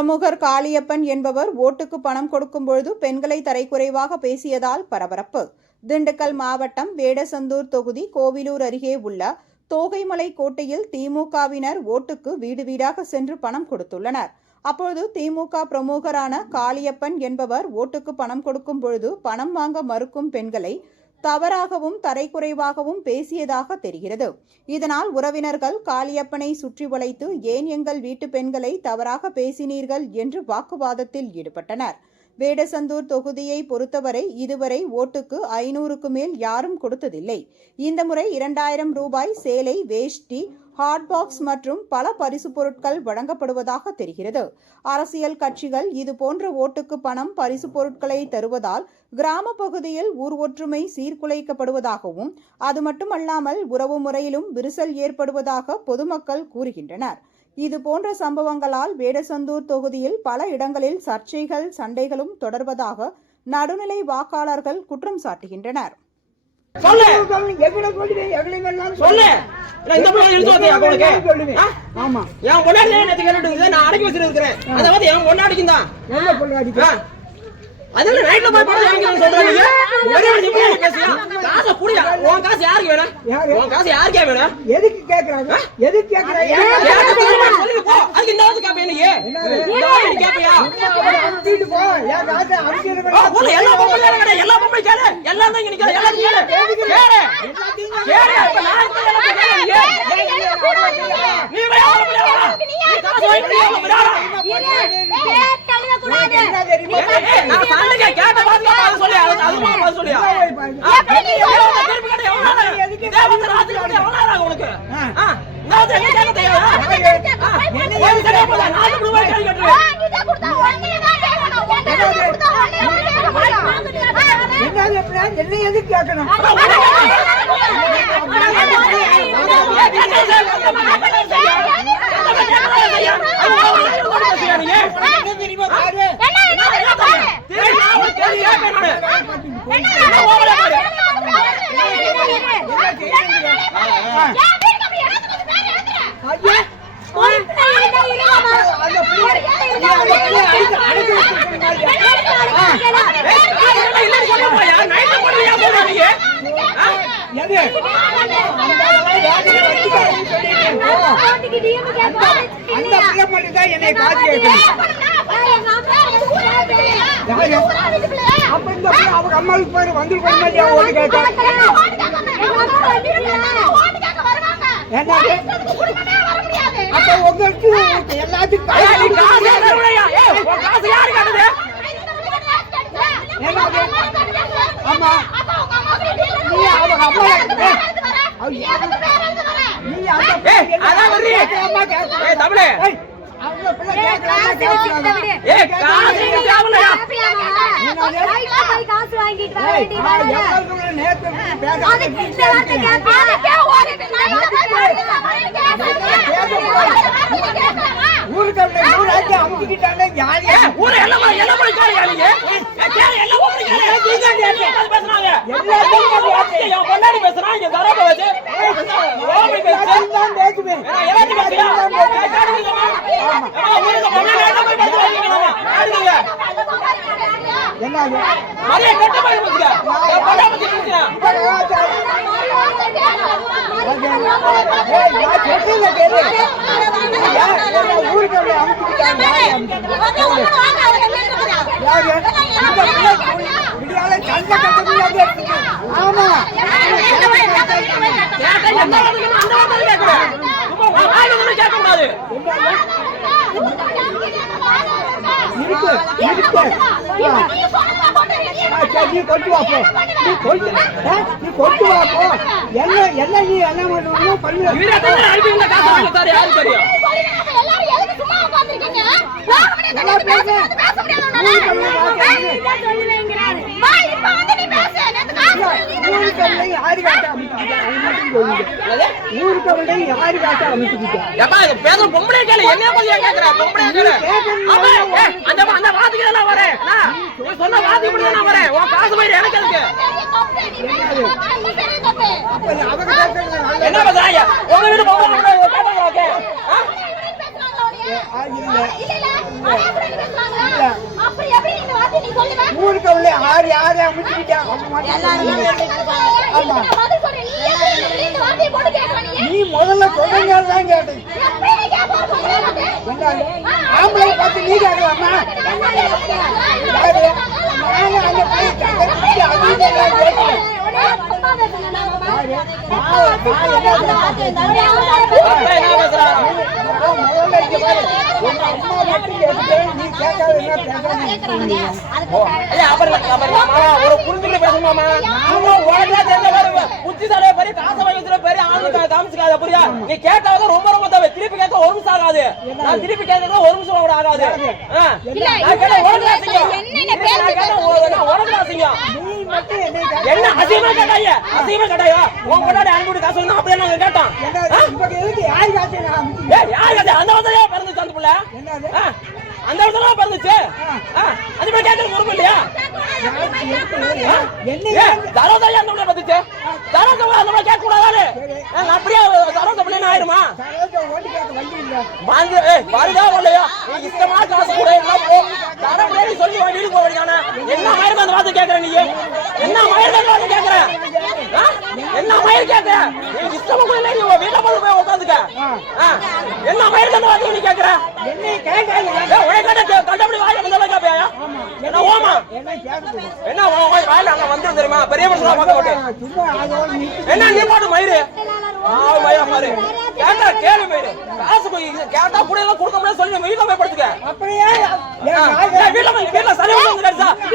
பிரமுகர் காளியப்பன் என்பவர் ஓட்டுக்கு பணம் கொடுக்கும் பொழுது பெண்களை தரைக்குறைவாக பேசியதால் பரபரப்பு. திண்டுக்கல் மாவட்டம் வேடசந்தூர் தொகுதி கோவிலூர் அருகே உள்ள தோகைமலை கோட்டையில் திமுகவினர் ஓட்டுக்கு வீடு வீடாக சென்று பணம் கொடுத்துள்ளனர். அப்பொழுது திமுக பிரமுகரான காளியப்பன் என்பவர் ஓட்டுக்கு பணம் கொடுக்கும் பொழுது பணம் வாங்க மறுக்கும் பெண்களை தவறாகவும் தரைக்குறைவாகவும் பேசியதாக தெரிகிறது. இதனால் உறவினர்கள் காளியப்பனை சுற்றி வளைத்து ஏன் எங்கள் வீட்டு பெண்களை தவறாக பேசினீர்கள் என்று வாக்குவாதத்தில் ஈடுபட்டனர். வேடசந்தூர் தொகுதியை பொறுத்தவரை இதுவரை ஓட்டுக்கு 500க்கு மேல் யாரும் கொடுத்ததில்லை. இந்த முறை 2000 ரூபாய் சேலை, வேஷ்டி, ஹாட் பாக்ஸ் மற்றும் பல பரிசு பொருட்கள் வழங்கப்படுவதாக தெரிகிறது. அரசியல் கட்சிகள் இதுபோன்ற ஓட்டுக்கு பணம், பரிசு பொருட்களை தருவதால் கிராம பகுதியில் ஊர் ஒற்றுமை சீர்குலைக்கப்படுவதாகவும் அது மட்டுமல்லாமல் உறவு முறையிலும் விரிசல் ஏற்படுவதாக பொதுமக்கள் கூறுகின்றனர். இதுபோன்ற சம்பவங்களால் வேடசந்தூர் தொகுதியில் பல இடங்களில் சர்ச்சைகள், சண்டைகளும் தொடர்வதாக நடுநிலை வாக்காளர்கள் குற்றம் சாட்டுகின்றனர். அதனால நைட்ல போய் பணம் வாங்கிக்கணும் சொல்றாங்க. ஒரே ஒரு நிமிஷம் பேசியா காசை புடியா. உன் காசு யாருக்கு வேணும்? உன் காசு யாருக்கே வேணும்? எதுக்கு கேக்குறாங்க? எதுக்கு கேக்குறாங்க? சொல்லி போ. அதுக்கு இந்த வந்து கேப்பே நீ. நீ கேப்பியா? அம்மிட்டு போ. ஏன் காசை அம்மிட்டு போ. போல எல்லா பொம்பளையும் கேளு. எல்லா பொம்பளையும் கேளு. எல்லாம் தான் இங்க நிக்குது. எல்லாம் கேளு. கேளு. கேளு. இப்ப நான் கேளு. நீ போய் ஆளு போடா. நீ காசு வாங்கி போடா. நான் சாண்டங்க கேட்ட பாத்து சொல்லி அதுமா பாத்து சொல்லியா எப்படி திருப்பி கேட்ட எவ்வளவு எதுக்கு தேவந்த ராஜி கேட்ட எவ்வளவு உனக்கு நான் என்ன கேட்ட தேவா என்ன கேட்ட போடா 4 ரூபாய் கேள்வி கேட்றேன் நீ கொடுத்தா 1 என்ன எப்படா என்ன எதுக்கு கேட்கணும்? என்னை காட்சி அவங்க அம்மாவுக்கு பேரு வந்து ஓட்டு கேட்க அப்ப உங்களுக்கு எல்லாத்துக்கும் ஆமா நீ அவங்க அம்மா காசு வாங்கிட்டு ஊருக்கு அமுக்கிட்டாங்க ஜாலியா ஊரு எல்லாம் பேசுறாங்க தரப்ப வச்சு பேசுவேன் ஊருக்கு அமுக்கிட்டாங்க ஆமா நீ கொண்டு வாப்போ நீ கொண்டு வாப்போ என்ன நீ என்ன பண்ணணும் பண்ணு பொம்பளை கேளு என்ன பதியா கேக்குற பொம்பளை கேளு அந்த வாதிக்கு நான் வரேன் சொன்ன வாதி இப்படி நான் வரேன் உன் காசு போயிடு எனக்கு எதுக்கு என்ன பண்றாங்க உங்க வீட்டு பொம்பளை கேட்டாங்க ஊருக்கு உள்ள ஆறு அமைச்சுக்கிட்டேன். ஆமா நீ முதல்ல சொல்லுங்க தான் கேட்டேன். ஆம்பளை பார்த்து நீ கேட்கலாமா? நானும் அந்த போய் தங்கச்சி அதிகம் கேட்கிறேன். நீ கேட்டாவது ரொம்ப ரொம்ப தேவை. திருப்பி கேட்க ஒரு நிமிஷம் ஆகாது. நான் திருப்பி கேட்க ஒரு நிமிஷம் கூட ஆகாது. என்ன அசிங்கமா கேட்டாய? அசிங்கமா கேட்டாயா? உன் கொண்டாடி அன்புடி காசு வந்து அப்படியே நாங்க கேட்டோம். யாரு காசு? அந்த வந்ததே பிறந்துச்சு அந்த புள்ள. அந்த இடத்துல பிறந்துச்சு. அது மாதிரி கேட்கறது உரிமை இல்லையா? தரோதையா அந்த வந்துச்சு. தரோதை அந்த மாதிரி கேட்க கூடாது. அப்படியே தரோதை பிள்ளை ஆயிருமா? வருதா இல்லையா? இஷ்டமா காசு கூட சொல்லி வீடு போவீங்க. என்ன மயிருக்கு அந்த வார்த்தை கேட்கற நீ? என்ன மயிருக்கு அந்த வார்த்தை கேட்கற? என்ன மயிர் கேட்கற? நீ இஷ்டமா கூட இல்லை. நீ வீட்டை போய் உட்காந்துக்க. என்ன மயிருக்கு அந்த வார்த்தை நீ கேட்கற? என்ன வாயில அங்க வந்து தெரியுமா? பெரிய மனுஷனா பார்க்க மாட்டேன். என்ன நீ பாட்டு மயிறு மயிரா பாரு. கேட்டா கேளு மயிறு. காசு கேட்டா கூட எல்லாம் கொடுக்க முடியாது சொல்லி வீட்டுல போய் படுத்துக்க. வீட்டுல சரி வந்து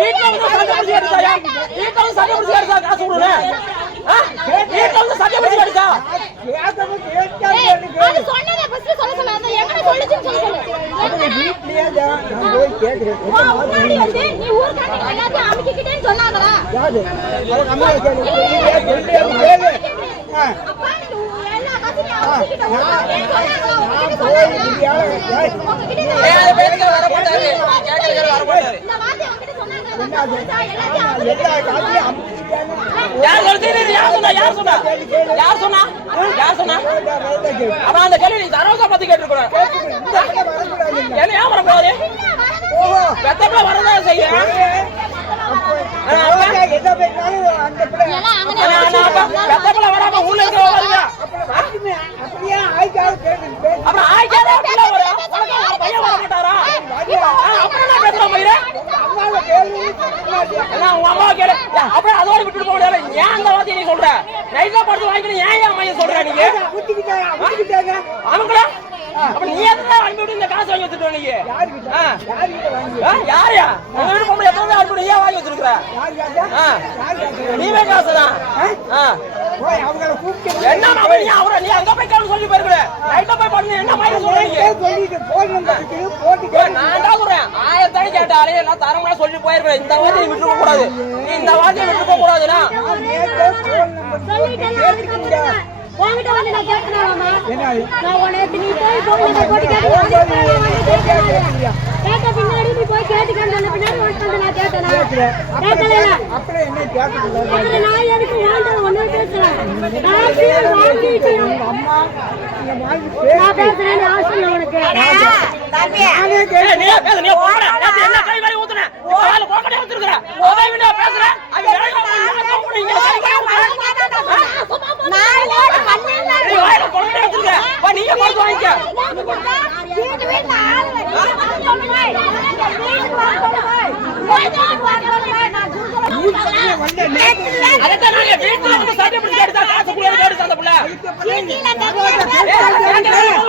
வீட்டுல வந்து சண்டை பிடிச்சி எடுத்தாயா? வீட்டுல வந்து சண்டை பிடிச்சி எடுத்தா காசு கொடுங்க. வீட்டுல வந்து சண்டை பிடிச்சி எடுத்தா யார் சொன்னா? யார் சொன்னா? யார் சொன்னா? யார் சொன்னா? அவன் அந்த கேள்வி நீ தரோசா பத்தி கேட்டுருக்க. என்ன ஏன் வரக்கூடாது? பெத்தப்பல வரதான் செய்ய. பெத்தப்பல வராம ஊர்ல இருக்க வருங்க. அப்புறம் ஆய்க்காத பையன் வர மாட்டாரா? அப்புறம் என்ன பேசுறோம் மயிர? அம்மா கேளு. அப்புறம் அதோட விட்டுட்டு போக முடியாது. ஏன் அந்த வார்த்தையை நீ சொல்ற? நைட்ல படுத்து வாங்கிட்டு ஏன் மையம் சொல்ற நீங்க? அவங்களா? அப்ப நீ எதுக்கு அனுப்பி இந்த காசு வாங்கி வச்சுட்டு நீங்க? யாரையா? உங்க வீட்டு பொம்பளை எப்பவுமே அனுப்பி ஏன் வாங்கி வச்சிருக்கிற? நீவே காசுதான். என்ன நீ அவரை நீ அங்க போய் கேள்வி சொல்லி போயிருக்க. நைட்ல போய் பண்ணுங்க. என்ன மாதிரி சொல்றீங்க? நான் தான் சொல்றேன். ஆயிரத்தாடி கேட்டாலே எல்லாம் தரமா சொல்லி போயிருக்கேன். இந்த வார்த்தையை விட்டுருக்க கூடாது. நீ இந்த வார்த்தையை விட்டுருக்க கூடாதுன்னா உன்கிட்ட வந்து நான் கேட்கணுமா? நான் உனக்கு நீ போய் போன்ல போட்டு கேட்ட பின்னாடி நீ போய் கேட்டுக்கன்னு சொன்ன பின்னாடி உனக்கு வந்து நான் கேட்டேனா? கேட்கல. அப்புறம் என்ன கேட்கல? அப்புறம் நான் எதுக்கு வேண்டாம் ஒண்ணு பேசுறேன். நான் பேர் வாங்கிட்டு அம்மா இந்த மாதிரி நான் பேசுறேன் ஆசை உனக்கு. தம்பி நீ பேச நீ போற. என்ன கை வலி ஊத்துன? கால போக்கடே ஊத்துறற. ஓதை விட பேசுற. அது வேலைக்கு நீங்க நான் ஓட பண்ணல. நீ வாயில போக்கடே ஊத்துற. வா நீங்க போய் வாங்கிக்க. வீட்டு வீட்டு ஆளு அதத்தான் நாங்க வீட்டுல வந்து சட்டை பிடிச்சு எடுத்தா காசு கூட எடுத்து அந்த புள்ள.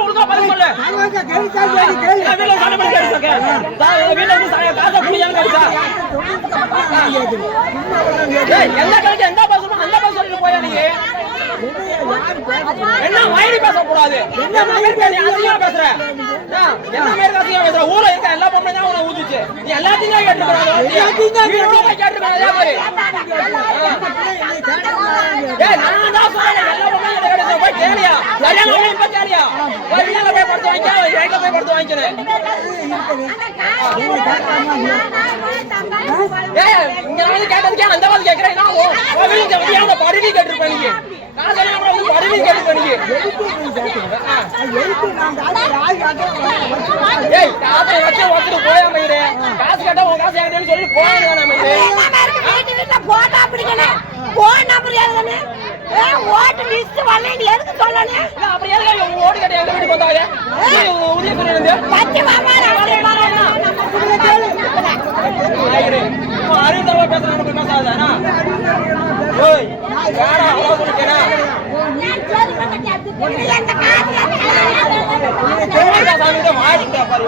உனக்கு பதில் சொல்லு. வீட்டுல சட்டை பிடிச்சு எடுத்தாங்க. வீட்டுல வந்து காசை புடியான்னு எடுத்தா. எந்த கடைக்கு எந்த பேசணும் அந்த பேச சொல்லிட்டு போயா நீங்க? என்ன மயிரி பேசக்கூடாது. என்ன மயிரி நீ அதிகமா பேசுற? என்ன மயிரி அதிகமா பேசுற? ஊர்ல இருக்க எல்லா பொம்பளையும் தான் உன ஊதிச்சு. நீ எல்லாத்தையும் தான் கேட்டுக்கறாங்க. எல்லாத்தையும் தான் கேட்டுக்கறாங்க. அதே மாதிரி நான் தான் சொல்றேன். எல்லா பொம்பளையும் கேட்டுக்கறாங்க. போய் கேளியா? கல்யாணம் பண்ணி இப்ப கேளியா? போய் வீட்ல போய் படுத்து வாங்கிக்க. வீட்ல போய் படுத்து வாங்கிக்கணும். இங்க வந்து கேட்டதுக்கே அந்த மாதிரி கேக்குறேன். நான் வீட்டுல வந்து அந்த படுவி கேட்டிருப்பேன் நீங்க. நான் சொன்னேன் அப்புறம் வந்து படுவி கேட்டிருப்பேன் நீங்க. ஏய் காசை வச்சு ஒருத்தர் போயா மயிரு. காசு கேட்டா உன் காசு என்கிட்ட சொல்லி போறாங்க நம்ம வீட்டுல போட்டா பிடிக்கணும் போன் நம்பர் எழுதணும் ஓட்டு லிஸ்ட் வரல நீ எதுக்கு சொல்லணும் அப்படி எதுக்கு உங்க ஓட்டு கேட்ட எங்க வீட்டுக்கு வந்தாங்க உதயசூரியன் இருந்து பச்சை மாமா அறிவு தரவா பேசுறாங்க பேசாதா ஓய் வேற அவ்வளவு சொல்லிட்டேனா மாறிட்டா பாரு